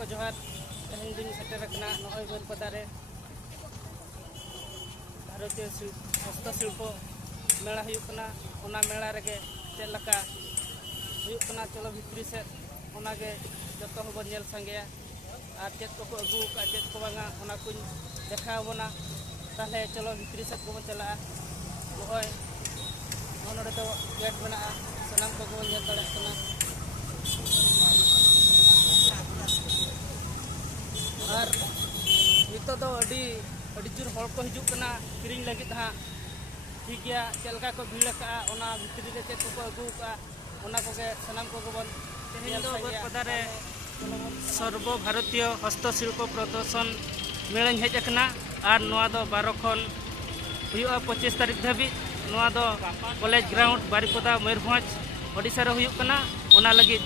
को जोहार तेहन दिन सेटर नॉय बारिपदा रे भारतीय हस्तशिल्प मेला होना मेला रेगे चलका चलो भितरी से जो बन नेल संगेया और चेक को अगू का चेक को बांगा को देखा बना ताले चलो भितरी से को चला नॉय नोडे तो गेट बना सनाम को नेल दाड़ा और नितो तो अड़ी जोर हड़ को हिजुकना किरिंग लगित हाँ ठीक गया चलका को भीड़ का भितरी रे चेक को अगू का सनाम को बन बारिपदा रे सर्व भारतीय हस्तशिल्प प्रदर्शन मेला हेजना और 12 खन 25 तारीख Dhabi college ground Baripada Mayurbhanj Odisha रे होना लगी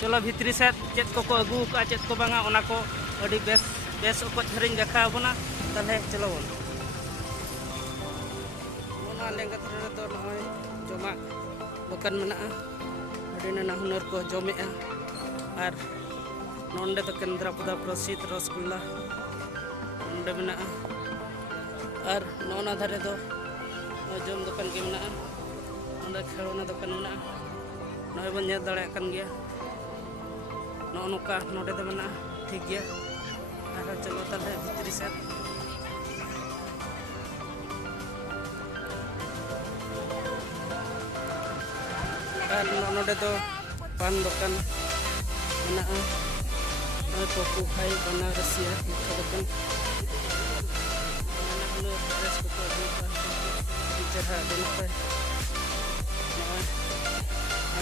चलो भितरी से चेक को अगू का चेक को बांगा ओना को अड़ी बेस बेस ओको झरिंग देखा बना ताले चलो बन ओना लेंगत रे तो नय जमा दुकान मेना अड़ी नाना हुनर को जमे और नोंडे तो केंद्रापदा प्रसिद्ध रसगुल्ला नोंडे मेना और नौना धारे दो जम दुकान के मेना नोंडे खेलना दुकान मेना नय बन नेल दाड़े कान गया नोका नोंडे दो मेना ठीक गया और चलो ताले भितरी से और नोंडे तो पान दुकान मेना पप्पू भाई बनारसिया मिठा दुकान ड्रेस को चढ़ा देना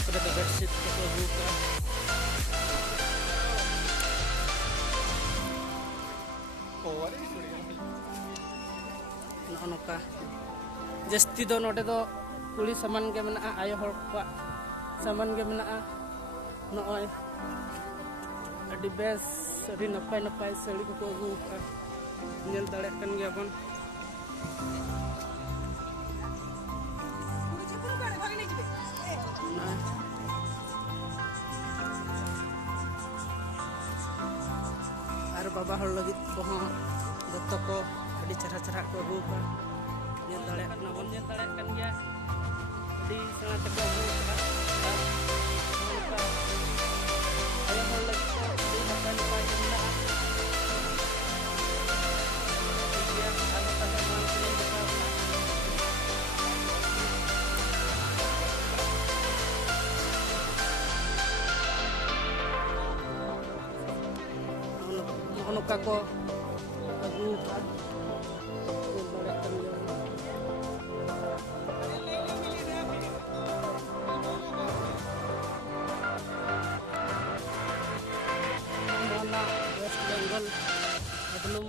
तो बेडशीट को अगू का जस्ती दो नोटे दो कुली सामान के मेना आयो हर को सामान के मेना नॉय अड़ी बेस अड़ी नपाय नपाय साड़ी को अगू नेल दाड़े कन गया बन और बाबा हर लगी को दत्त को अड़ी चरहा चरहा को अगू नेल दाड़े बन नेल दाड़े कन गया अड़ी सेना तक अगू नौका को अगू वेस्ट बेंगल अदलुम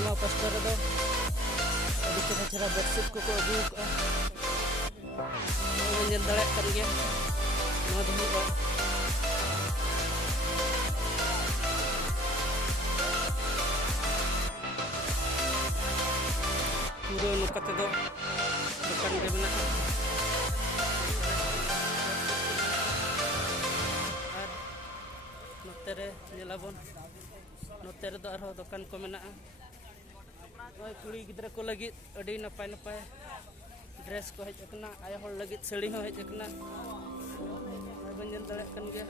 और पोस्टर दो अभी चरा बेडशीट को अगू नेल दाड़े कन गया पूरा नुका तो दुकान के मेना और नोते रे नेलाबन नोते रे दो आरो दुकान को मेना कुड़ी गिद्रा को लगी अड़ी नपाय नपाय ड्रेस को हेजना आय हर लगी साड़ी हो हेजना बन नेल दाड़े कन गया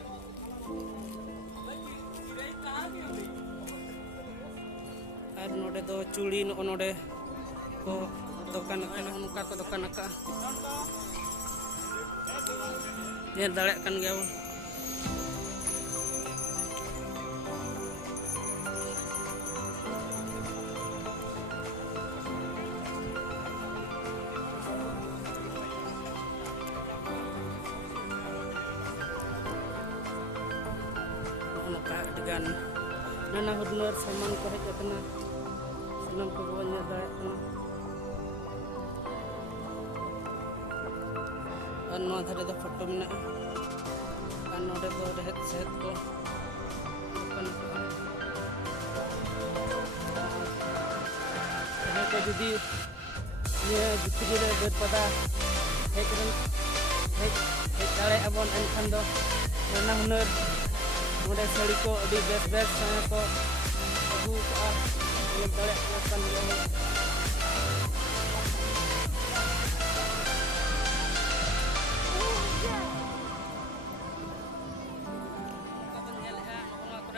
और नोडे दो चूड़ी नोडे को दुकान उनका को दुकान का नेल दाड़े कन गया gan nana hunar saman ko hejna sanam ko banya dae an no dhare do photo mena an node do rehet sehet ko kan जुदी ये भितरी रे बेरपदा हेज दाड़े अबन एनखान दो नाना हुनर नोडे साड़ी को अभी बेस बेस समय को अगू का ये दाड़े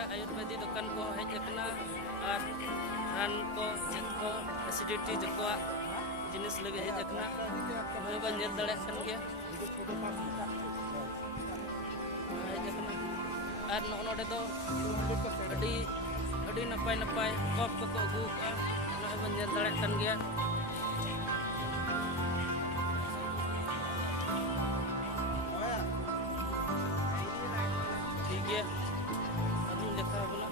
kan ayurvedi dokan ko hej akna ar ran ko cek ko acidity joko jenis lagi hej akna noi ban nyel dale kan ge hej akna ar node do adi napai kop ko agu ka noi ban nyel dale kan ge ठीक है देखा बोला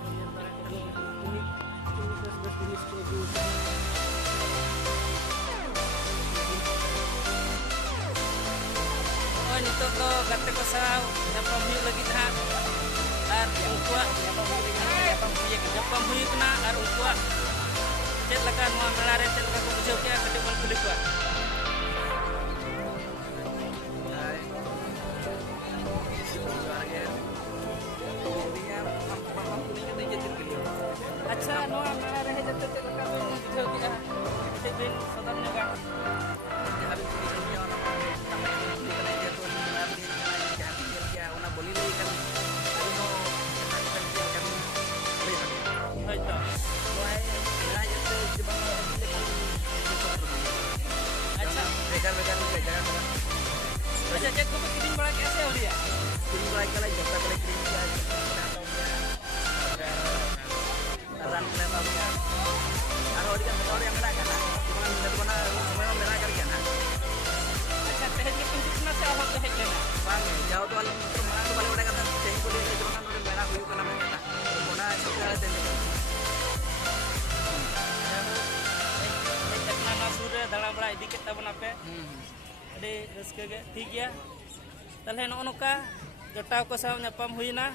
नितोग दो गाते को Sao nyapam huyuk lagi hak ar unkua nyapam huyuk kena ar unkua cek laka noa melare cek laka ko bujau kya kade bon kulit wa अच्छा नोआ मेला रहे जब तक लगा तो बुझो गया ते दिन सदन लगा जहां भी कुछ नहीं होना निकले जे तो मेला दिन क्या क्या ओना बोली ले kan नो है तो ओए मेला जते जबंग अच्छा बेकार अच्छा चेक को कितनी बड़ा कैसे हो रही है कितनी बड़ा कला जब तक क्रीम किया ran lembaga aro di kantor yang ada kan cuma dari mana semua merah kali kan acha tehnya penjikna se awak tehnya bang jauh tuh alam mana tuh balik udah kata teh boleh cuma kan udah merah huyu kana merah bona segala tehnya tekna masure dala bala idi kita bana pe ade raske ge ठीक गया तले नोका जटाव को Sao nyapam huina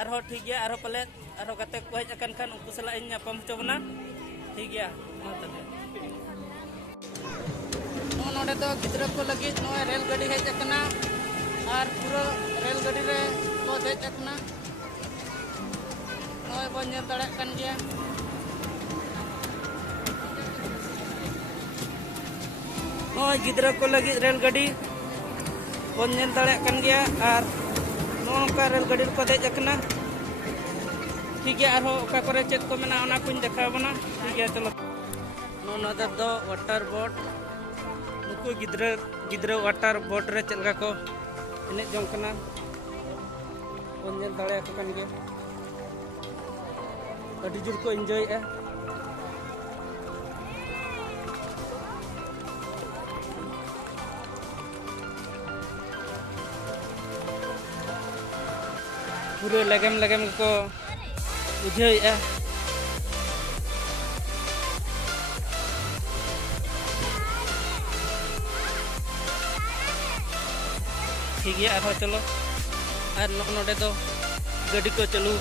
arho ठीक गया arho पले arho kate ko hej akan kan unku selain nyapam cobna ठीक गया मा तबे नोडे तो गिदरा को लगी नो रेल गाड़ी हej akana ar pura रेल गाड़ी रे को hej akana noy bon nyel dare kan dia noy गिदरा को लगी रेल गाड़ी bon nyel dare kan dia ar नोका रेल गाड़ी को hej akana ठीक है आरो ओका करे चेक को मेना ओना कुन देखा बना ठीक है चलो नोनदर दो वाटर बोट नुकु गिद्रा वाटर बोट रे चलगा को एने जों कना ओनजन दाड़े को कन गे अडी जुर को एंजॉय ए पूरे लगम को बुझे ठीक है आरो चलो और नोडे तो गाड़ी को चलू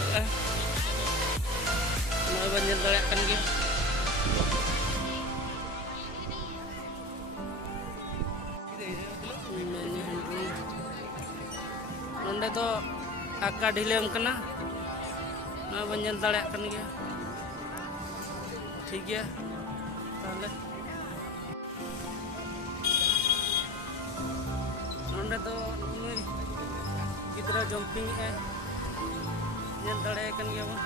नोय बन जल दड़े कन गे नोडे तो आका ढिलेम कना ना बंजल दाड़े कन गया ठीक है ताले नोंडे तो गिद्रा जंपिंग है जल दाड़े कन गया बन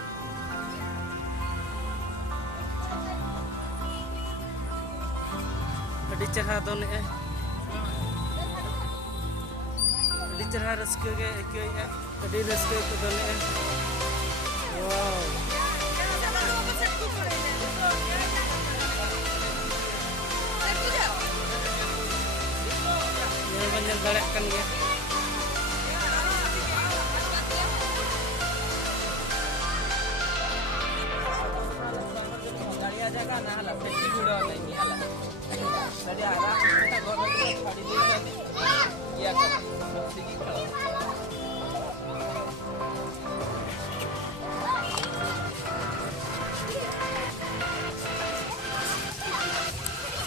अड़ी चढ़ा दोने है अड़ी चढ़ा रस्के के एक अड़ी रस्के को दोने है wow ये banyak galak kan ya गाड़ी आ जाएगा ना हला पेटी वीडियो नहीं हला गाड़ी आ रहा है घर में गाड़ी दे जानी किया कर सब्सिडी खड़ा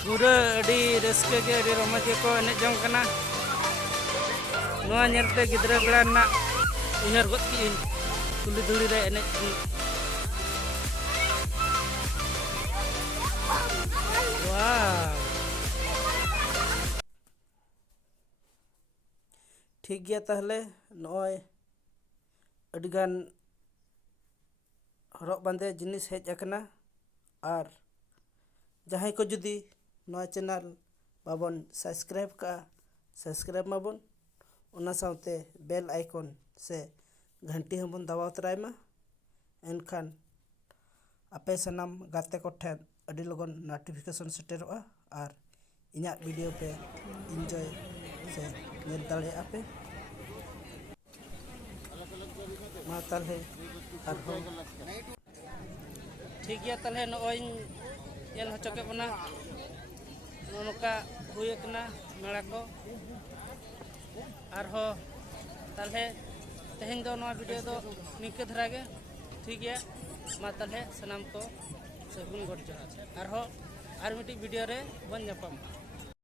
पूरा अड़ी रस्के के अड़ी रमज को एने जम कना नोआ नेलते गिद्रा बेड़ा ना उहर गत की कुली धुड़ी रे एने वाह ठीक गया ताहले नॉय अडिगान हरक बांधे जिनिस हेज अकना और जहां को जुदी नॉय चैनल बाबन सब्सक्राइब का सब्सक्राइब माबन उना साउते बेल आइकन से घंटी हमबन दबाव तरायमा एनखान आपे सनाम गाते को ठेन अडी लगन नोटिफिकेशन सेटेरोआ और इना वीडियो पे एंजॉय से नेल दाड़े आपे मा ताले और ठीक गया ताले नोय नेल हचके बना नोका हुए कना मेला को और हो ताले तेहें दो नवा वीडियो दो निके धरा गे ठीक गया मा ताले सनाम को सगुन गोड जोहार और हो आर मिटी वीडियो रे बन जापाम।